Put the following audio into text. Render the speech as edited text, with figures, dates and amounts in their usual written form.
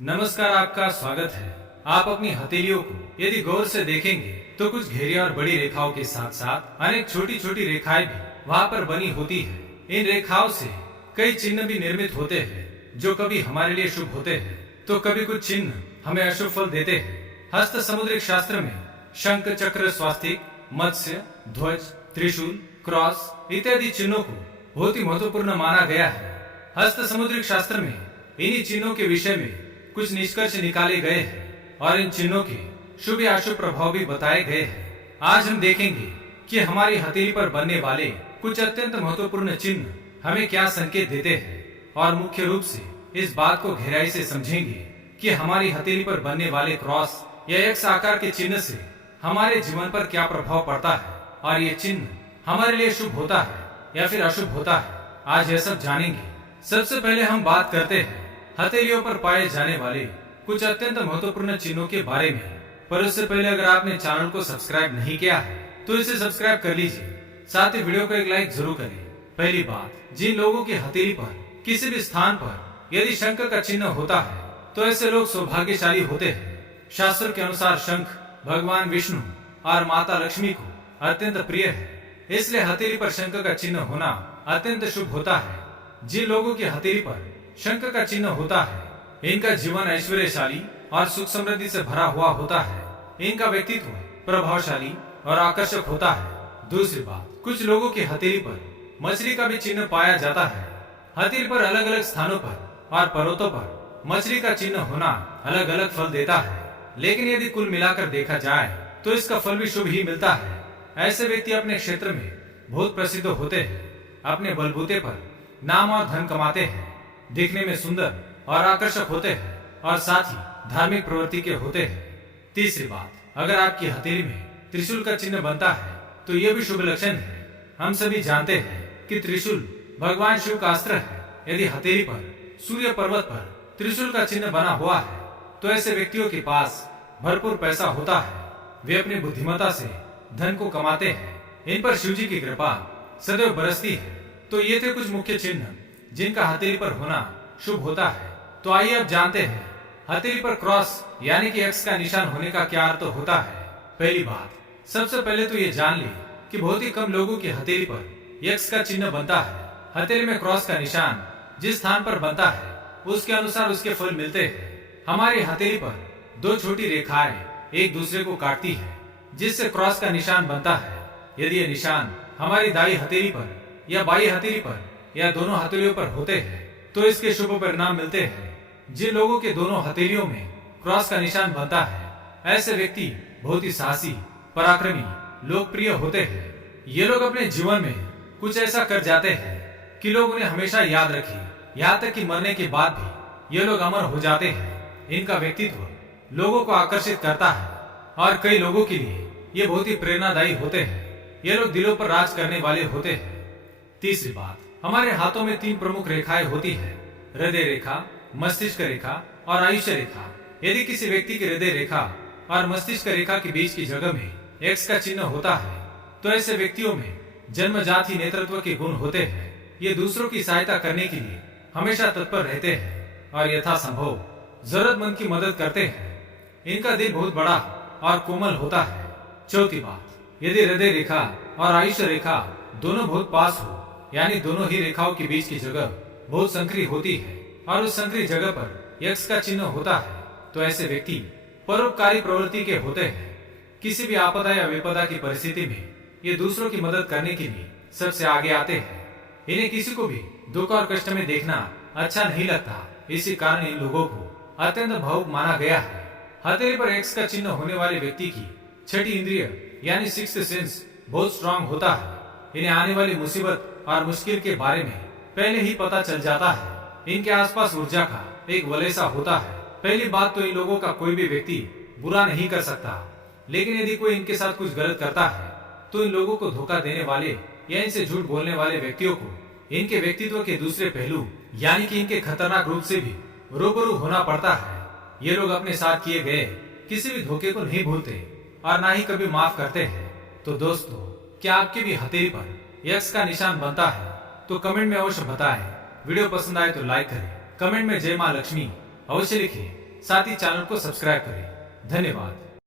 नमस्कार, आपका स्वागत है। आप अपनी हथेलियों को यदि गौर से देखेंगे तो कुछ घेरी और बड़ी रेखाओं के साथ साथ अनेक छोटी छोटी रेखाएं भी वहाँ पर बनी होती है। इन रेखाओं से कई चिन्ह भी निर्मित होते हैं जो कभी हमारे लिए शुभ होते हैं तो कभी कुछ चिन्ह हमें अशुभ फल देते हैं। हस्त समुद्रिक शास्त्र में शंख, चक्र, स्वास्तिक, मत्स्य, ध्वज, त्रिशूल, क्रॉस इत्यादि चिन्हों को बहुत ही महत्वपूर्ण माना गया है। हस्त समुद्रिक शास्त्र में इन्हीं चिन्हों के विषय में कुछ निष्कर्ष निकाले गए हैं और इन चिन्हों के शुभ या अशुभ प्रभाव भी बताए गए हैं। आज हम देखेंगे कि हमारी हथेली पर बनने वाले कुछ अत्यंत महत्वपूर्ण चिन्ह हमें क्या संकेत देते हैं और मुख्य रूप से इस बात को गहराई से समझेंगे कि हमारी हथेली पर बनने वाले क्रॉस या एक्स आकार के चिन्ह से हमारे जीवन पर क्या प्रभाव पड़ता है और ये चिन्ह हमारे लिए शुभ होता है या फिर अशुभ होता है। आज यह सब जानेंगे। सबसे पहले हम बात करते हैं हथेलियों पर पाए जाने वाले कुछ अत्यंत महत्वपूर्ण चिन्हों के बारे में। पर उससे पहले अगर आपने चैनल को सब्सक्राइब नहीं किया है तो इसे सब्सक्राइब कर लीजिए, साथ ही वीडियो को एक लाइक जरूर करें। पहली बात, जिन लोगों की हथेली पर किसी भी स्थान पर यदि शंख का चिन्ह होता है तो ऐसे लोग सौभाग्यशाली होते हैं। शास्त्र के अनुसार शंख भगवान विष्णु और माता लक्ष्मी को अत्यंत प्रिय है, इसलिए हथेली पर शंख का चिन्ह होना अत्यंत शुभ होता है। जिन लोगों की हथेली पर शंख का चिन्ह होता है इनका जीवन ऐश्वर्यशाली और सुख समृद्धि से भरा हुआ होता है। इनका व्यक्तित्व प्रभावशाली और आकर्षक होता है। दूसरी बात, कुछ लोगों की हथेली पर मछली का भी चिन्ह पाया जाता है। हथेली पर अलग अलग स्थानों पर और पर्वतों पर मछली का चिन्ह होना अलग अलग फल देता है, लेकिन यदि कुल मिलाकर देखा जाए तो इसका फल भी शुभ ही मिलता है। ऐसे व्यक्ति अपने क्षेत्र में बहुत प्रसिद्ध होते हैं, अपने बलबूते पर नाम और धन कमाते हैं, दिखने में सुंदर और आकर्षक होते हैं और साथ ही धार्मिक प्रवृत्ति के होते हैं। तीसरी बात, अगर आपकी हथेली में त्रिशूल का चिन्ह बनता है तो यह भी शुभ लक्षण है। हम सभी जानते हैं कि त्रिशूल भगवान शिव का अस्त्र है। यदि हथेली पर सूर्य पर्वत पर त्रिशूल का चिन्ह बना हुआ है तो ऐसे व्यक्तियों के पास भरपूर पैसा होता है। वे अपनी बुद्धिमत्ता से धन को कमाते हैं। इन पर शिव जी की कृपा सदैव बरसती है। तो ये थे कुछ मुख्य चिन्ह जिनका हथेली पर होना शुभ होता है। तो आइए अब जानते हैं हथेली पर क्रॉस यानी कि एक्स का निशान होने का क्या अर्थ होता है। पहली बात, सबसे पहले तो ये जान ली कि बहुत ही कम लोगों की हथेली पर एक्स का चिन्ह बनता है। हथेली में क्रॉस का निशान जिस स्थान पर बनता है उसके अनुसार उसके फल मिलते हैं। हमारी हथेली पर दो छोटी रेखाएं एक दूसरे को काटती है जिससे क्रॉस का निशान बनता है। यदि ये निशान हमारी दाई हथेली पर या बाई हथेली पर या दोनों हथेलियों पर होते हैं तो इसके शुभ परिणाम मिलते हैं। जिन लोगों के दोनों हथेलियों में क्रॉस का निशान बनता है ऐसे व्यक्ति बहुत ही साहसी, पराक्रमी, लोकप्रिय होते हैं। ये लोग अपने जीवन में कुछ ऐसा कर जाते हैं कि लोग उन्हें हमेशा याद रखें, यहाँ तक कि मरने के बाद भी ये लोग अमर हो जाते हैं। इनका व्यक्तित्व लोगों को आकर्षित करता है और कई लोगों के लिए ये बहुत ही प्रेरणादायी होते हैं। ये लोग दिलों पर राज करने वाले होते हैं। तीसरी बात, हमारे हाथों में तीन प्रमुख रेखाएं होती है, हृदय रेखा, मस्तिष्क रेखा और आयुष्य रेखा। यदि किसी व्यक्ति की हृदय रेखा और मस्तिष्क रेखा के बीच की जगह में एक्स का चिन्ह होता है तो ऐसे व्यक्तियों में जन्मजात ही नेतृत्व के गुण होते हैं। ये दूसरों की सहायता करने के लिए हमेशा तत्पर रहते हैं और यथासंभव जरूरतमंद की मदद करते हैं। इनका दिल बहुत बड़ा और कोमल होता है। चौथी बात, यदि हृदय रेखा और आयुष्य रेखा दोनों बहुत पास हो यानी दोनों ही रेखाओं के बीच की जगह बहुत संकरी होती है और उस संकरी जगह पर एक्स का चिन्ह होता है तो ऐसे व्यक्ति परोपकारी प्रवृत्ति के होते हैं। किसी भी आपदा या विपदा की परिस्थिति में ये दूसरों की मदद करने के लिए सबसे आगे आते हैं। इन्हें किसी को भी दुख और कष्ट में देखना अच्छा नहीं लगता, इसी कारण इन लोगों को अत्यंत भावुक माना गया है। हथेली पर एक्स का चिन्ह होने वाले व्यक्ति की छठी इंद्रिय यानी सिक्स्थ सेंस बहुत स्ट्रांग होता है। इन्हें आने वाली मुसीबत और मुश्किल के बारे में पहले ही पता चल जाता है। इनके आसपास ऊर्जा का एक वलय सा होता है। पहली बात तो इन लोगों का कोई भी व्यक्ति बुरा नहीं कर सकता, लेकिन यदि कोई इनके साथ कुछ गलत करता है तो इन लोगों को धोखा देने वाले या इनसे झूठ बोलने वाले व्यक्तियों को इनके व्यक्तित्व के दूसरे पहलू यानी कि इनके खतरनाक रूप से भी रूबरू होना पड़ता है। ये लोग अपने साथ किए गए किसी भी धोखे को नहीं भूलते और ना ही कभी माफ करते हैं। तो दोस्तों, क्या आपकी भी हथेली पर एक्स का निशान बनता है तो कमेंट में अवश्य बताएं। वीडियो पसंद आए तो लाइक करें, कमेंट में जय मां लक्ष्मी अवश्य लिखें साथ ही चैनल को सब्सक्राइब करें। धन्यवाद।